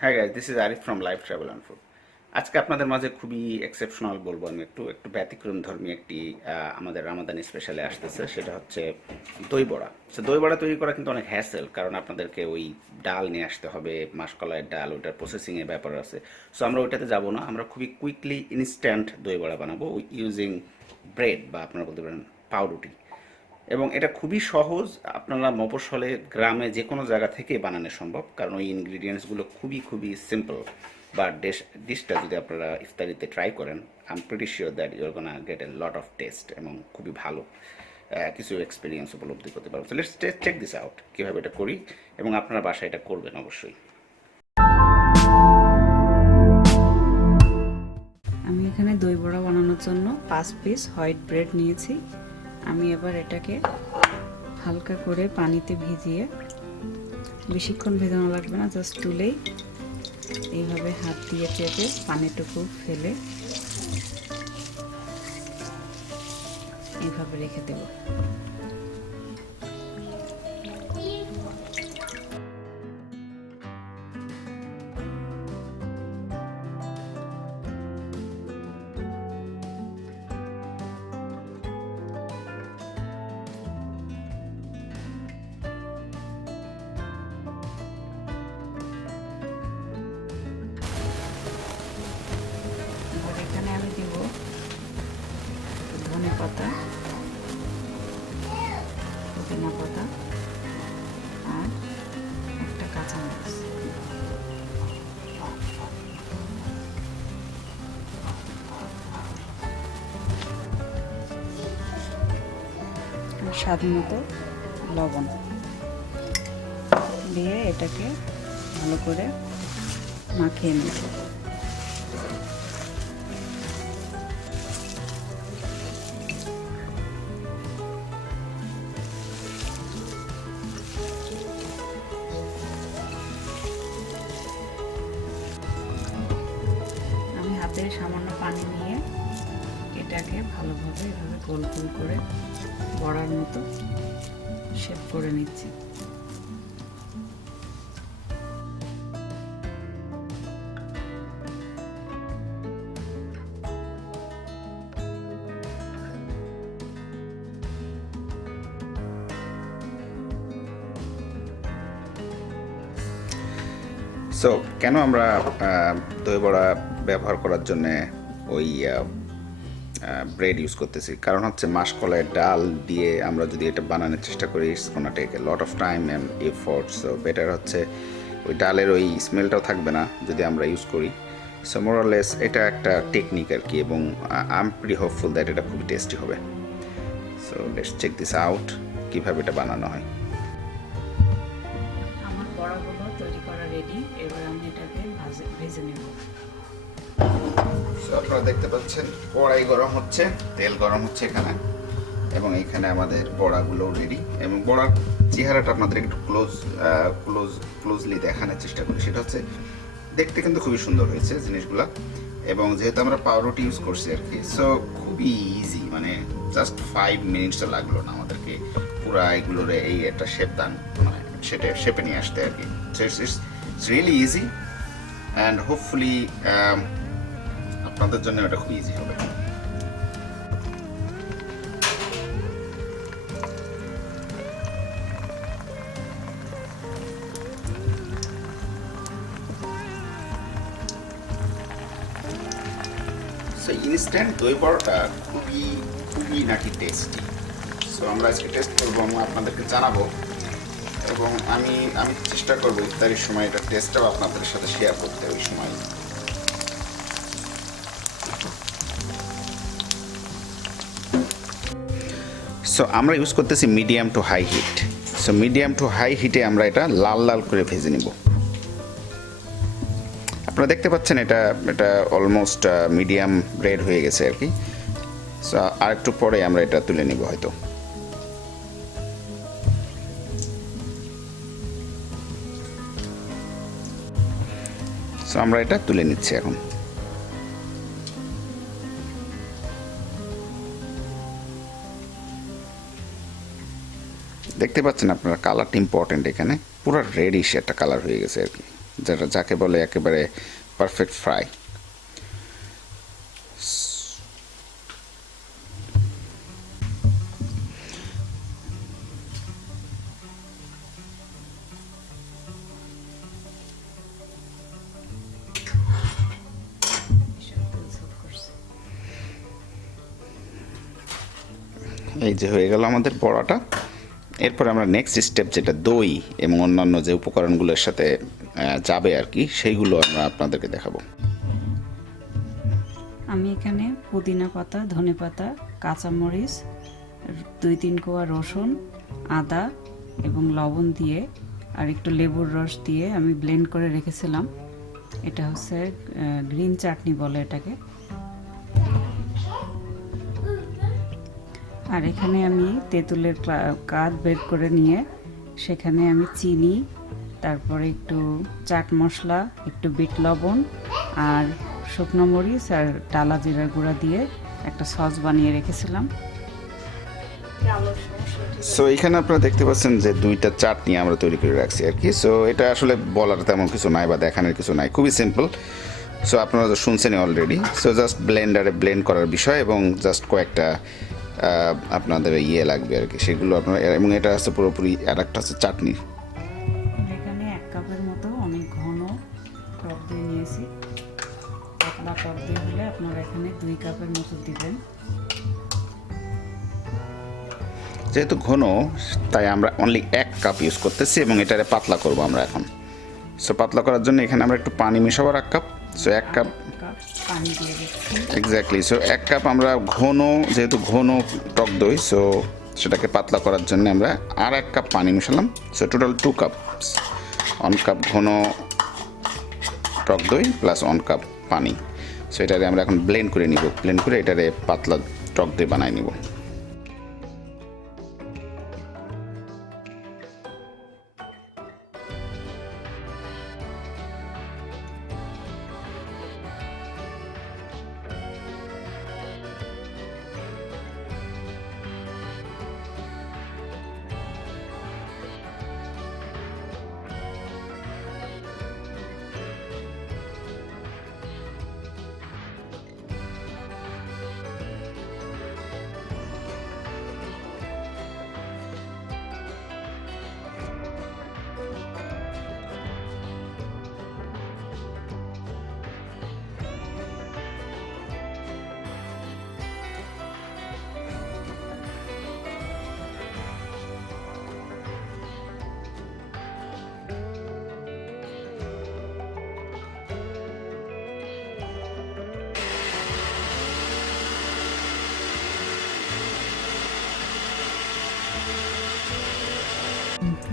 হ্যাঁ guys, this is Arif from life travel and food. আজকে আপনাদের মাঝে খুবই এক্সেপশনাল বলবো, আমি একটু একটু ব্যতিক্রম ধর্মী একটি আমাদের রামাদানি স্পেশালে আসতেছে, সেটা হচ্ছে দই বড়া। সো দই বড়া তৈরি করা কিন্তু অনেক হ্যাসেল, কারণ আপনাদেরকে ওই ডাল নিয়ে আসতে হবে, মাসকলাইয়ের ডাল, ওইটার প্রসেসিংয়ের ব্যাপার আছে। সো আমরা ওইটাতে যাবো না, আমরা খুবই কুইকলি ইনস্ট্যান্ট দই বড়া বানাবো ইউজিং ব্রেড, বা আপনারা বলতে পারেন পাউরুটি। এবং এটা খুবই সহজ, আপনারা মফস্বলে গ্রামে যে কোনো জায়গা থেকে বানানো সম্ভব, কারণ ওই ইনগ্রিডিয়েন্টসগুলো খুবই খুবই সিম্পল। বা ডিশটা যদি আপনারা ইফতারিতে ট্রাই করেন, I am pretty sure that you're gonna get a lot of taste, এবং খুবই ভালো কিছু এক্সপিরিয়েন্স উপলব্ধি করতে পারবেন। So let's check this out কীভাবে এটা করি, এবং আপনারা বাসায় এটা করবেন অবশ্যই। আমি এখানে দই বড়া বানানোর জন্য 5 পিস হোয়াইট ব্রেড নিয়েছি। আমি এবার এটাকে হালকা করে পানিতে ভিজিয়ে, বেশিক্ষণ ভেজানো লাগবে না, জাস্ট তুলেই এইভাবে হাত দিয়ে চেপে পানিটুকু ফেলে এইভাবে রেখে দেব। এবার এখানে আমি দিব ধনে পাতা, পুদিনা পাতা আর একটা কাঁচামরিচ। স্বাদ মতো লবণ দিয়ে এটাকে ভালো করে মাখিয়ে নেব। আমি হাতে সামান্য পানি নিয়ে এটাকে ভালোভাবে এভাবে গোল গোল করে বড়ার মতো শেপ করে নিচ্ছি। সো কেন আমরা দই বড়া ব্যবহার করার জন্যে ওই ব্রেড ইউজ করতেছি, কারণ হচ্ছে মাসকলাইয়ের ডাল দিয়ে আমরা যদি এটা বানানোর চেষ্টা করি, it's gonna take a lot of time and effort. So better হচ্ছে ওই ডালের ওই স্মেলটাও থাকবে না যদি আমরা ইউজ করি। সো মোরালেস এটা একটা টেকনিক আর কি, এবং I am pretty hopeful that এটা খুবই টেস্টি হবে। So let's check this out কীভাবে এটা বানানো হয়। আমার বড়াগুলো তৈরি করা রেডি, এবার আমি এটাকে ভেজে নেব। আপনারা দেখতে পাচ্ছেন কড়াই গরম হচ্ছে, তেল গরম হচ্ছে এখানে, এবং এখানে আমাদের বড়াগুলো রেডি। এবং বড়ার চেহারাটা আপনাদের একটু ক্লোজলি দেখানোর চেষ্টা করি। সেটা হচ্ছে দেখতে কিন্তু খুবই সুন্দর হয়েছে জিনিসগুলো, এবং যেহেতু আমরা পাউরুটি ইউজ করছি আর কি, সো খুবই ইজি, মানে জাস্ট 5 মিনিটসও লাগলো না আমাদেরকে পুরা এগুলোর এই একটা শেপ দান, মানে সেটা শেপে নিয়ে আসতে আর কি। So it's really easy, and hopefully আপনাদের জন্য এটা খুব ইজি হবে। সো ইনস্ট্যান্ট দই বড়াটা খুবই খুবই নাকি টেস্টি। সো আমরা আজকে টেস্ট করবো, আমি আপনাদেরকে জানাবো, এবং আমি আমি চেষ্টা করবো ইফতারির সময় এটা টেস্টটাও আপনাদের সাথে শেয়ার করতে ওই সময়। সো আমরা ইউজ করতেছি medium to high heat. So medium to high হিটে আমরা এটা লাল লাল করে ভেজে নিব। আপনারা দেখতে পাচ্ছেন এটা এটা অলমোস্ট মিডিয়াম রেড হয়ে গেছে আর কি। সো আর একটু পরে আমরা এটা তুলে নিব হয়তো। সো আমরা এটা তুলে নিচ্ছি এখন। দেখতে পাচ্ছেন আপনারা, কালারটা ইম্পর্টেন্ট এখানে, পুরো রেডিশ একটা কালার হয়ে গেছে আর কি। যাকে বলে একেবারে পারফেক্ট ফ্রাই। এই যে হয়ে গেল আমাদের বড়াটা। এরপর আমরা নেক্সট স্টেপ যেটা দই এবং অন্যান্য যে উপকরণগুলোর সাথে যাবে আর কি, সেইগুলো আমরা আপনাদেরকে দেখাবো। আমি এখানে পুদিনা পাতা, ধনে পাতা, কাঁচামরিচ, 2-3 কোয়া রসুন, আদা এবং লবণ দিয়ে আর একটু লেবুর রস দিয়ে আমি ব্লেন্ড করে রেখেছিলাম। এটা হচ্ছে গ্রিন চাটনি বলে এটাকে। আর এখানে আমি তেঁতুলের কাঠ বের করে নিয়ে সেখানে আমি চিনি, তারপরে একটু চাট মশলা, একটু বিট লবণ আর শুকনো মরিচ আর টালা জিরার গুঁড়া দিয়ে একটা সস বানিয়ে রেখেছিলাম। সো এখানে আপনারা দেখতে পাচ্ছেন যে 2টা চাটনি আমরা তৈরি করে রাখছি আর কি। সো এটা আসলে বলার তেমন কিছু নাই বা দেখানোর কিছু নাই, খুবই সিম্পল। সো আপনারা তো শুনছেনই অলরেডি। সো জাস্ট ব্লেন্ডারে ব্লেন্ড করার বিষয় এবং জাস্ট কয়েকটা আপনাদের লাগবে আর কি, সেগুলো আপনারা। এবং এটা হচ্ছে পুরোপুরি আর একটা হচ্ছে চাটনি। এখানে 1 কাপের মতো অনেক ঘন টক দই নিয়েছি। পাতলা টক দই হলে আপনারা এখানে 2 কাপের মতো দিবেন। যেহেতু ঘন, তাই আমরা অনলি 1 কাপ ইউজ করতেছি এবং এটারে পাতলা করব আমরা এখন। সো পাতলা করার জন্য এখানে আমরা একটু পানি মেশাবো 1 কাপ। সো 1 কাপ পানি দিয়ে দিচ্ছি। এক্স্যাক্টলি। সো 1 কাপ আমরা ঘন, যেহেতু ঘন টক দই, সো সেটাকে পাতলা করার জন্য আমরা আর 1 কাপ পানি মেশালাম। So total 2 cup. 1 কাপ ঘন টক দই প্লাস 1 কাপ পানি। সো এটারে আমরা এখন ব্লেন্ড করে নিব। ব্লেন্ড করে এটারে পাতলা টক দই বানাই নিব।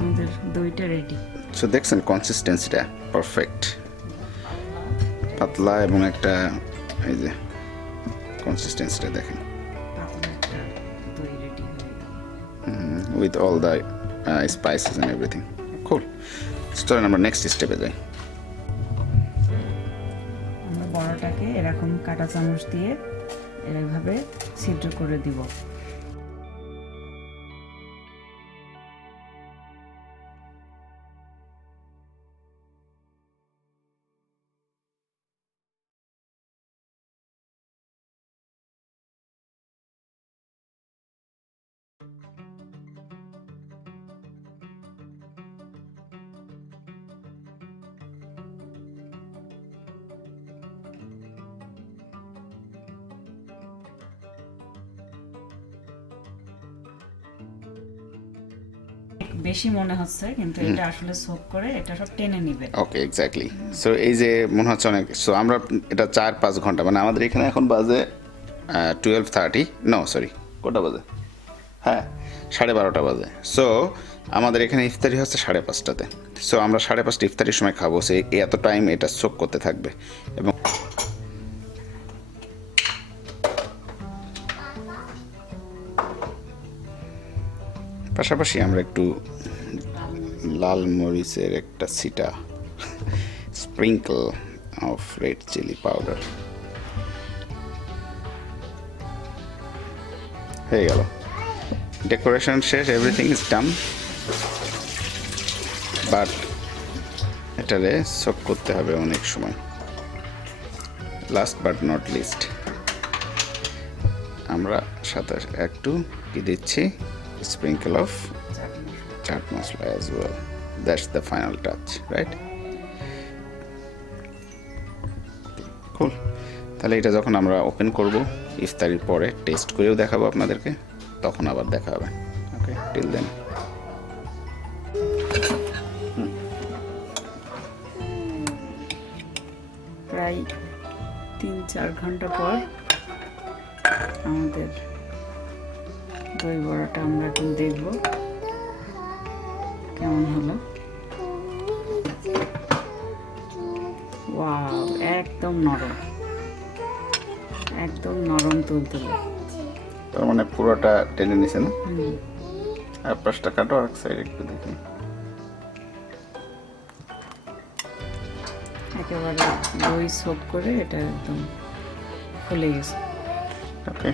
আমাদের দইটা রেডি। সো দেখছেন কনসিস্টেন্সিটা পারফেক্ট, পাতলা এবং একটা এই যে কনসিস্টেন্সিটা দেখেন, পাতলা একটা দই রেডি হয়ে গেল with all the spices and everything. Cool. চলেন আমরা নেক্সট স্টেপে যাই। আমরা বড়াটাকে এরকম কাঁটা চামচ দিয়ে এভাবে ছিদ্র করে দিব। বেশি মনে হচ্ছে, কিন্তু এটা আসলে সোক করে এটা সব টেনে নিবে। ওকে, এক্স্যাক্টলি। সো এই যে মনে হচ্ছে অনেক, সো আমরা এটা 4-5 ঘন্টা, মানে আমাদের এখানে এখন বাজে 12:30, নো সরি, কটা বাজে, হ্যাঁ 12:30 বাজে। সো আমাদের এখানে ইফতারি হচ্ছে 5:30টাতে। সো আমরা 5:30 ইফতারির সময় খাবো। সে এত টাইম এটা সোক করতে থাকবে। এবং পাশাপাশি আমরা একটু লাল মরিচের একটা ছিটা, sprinkle of red chilli powder হয়ে গেল। ডেকোরেশন শেষ, এভরিথিং ইজ ডান। বাট এটারে সক করতে হবে অনেক সময়। লাস্ট বাট নট লিস্ট আমরা সাথে একটু কি দিচ্ছি, sprinkle of chaat masala as well. That's the final touch, right? Cool. তাহলে এটা যখন আমরা ওপেন করব ইফতারির পরে টেস্ট করেও দেখাবো আপনাদেরকে, তখন আবার দেখা হবে। ওকে, টিল দেন। প্রায় 3-4 ঘন্টা পর আমাদের দই বড়াটা আমরা এখন দেখব কেমন হলো। ওয়াও, একদম নরম, একদম নরম তুলতুলে। তার মানে পুরোটা টেনে নিছে না? আর পাঁচটা কাটো, আর সাইড একটু দেখি। একেবারে দই সোপ করে এটা একদম ফুলে গেছে। ওকে।